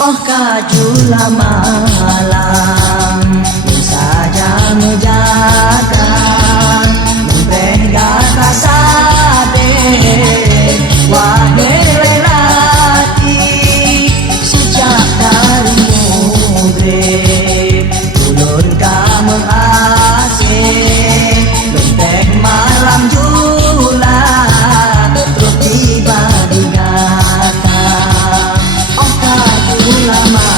Oh kajula malam saja menjaga membengkak kasade wahai lelaki sejak dari mugre ulun kamu asih lenteng malam jula terus tiba di gata oh kajula malam.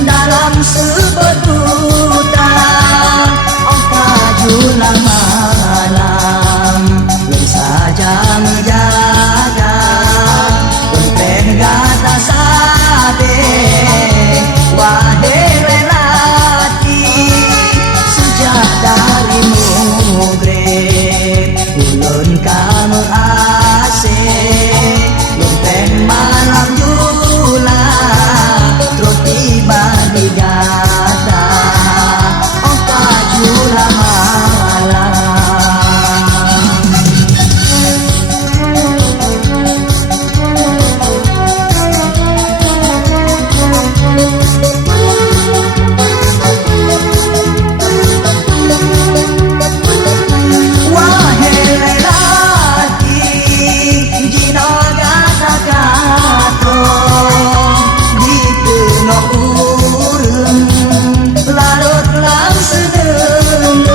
Dalam sebetutan oh kajula malam lu saja menjaga lenteng gata sade wahai lelaki sejak dari mugre ulun kamu asih lenteng malam jula terus tiba di gata oh kajula malam. Wahai lelaki jino gata gato di tengah urang larut lang sedeng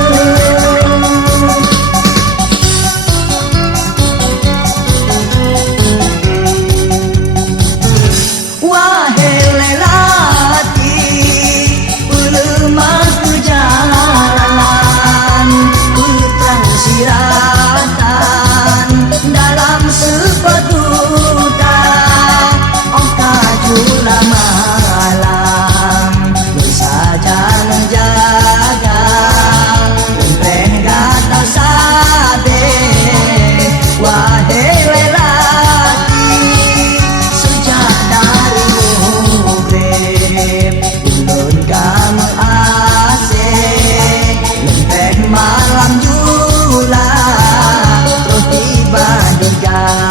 wahai lelaki ulemah ke jalan putrang siratan dalam sepetutan oh kajula malam saja menjaga lenteng gata sade wahai lelaki sejak dari mugre ulun kamu asih lenteng malam jula terus tiba di gata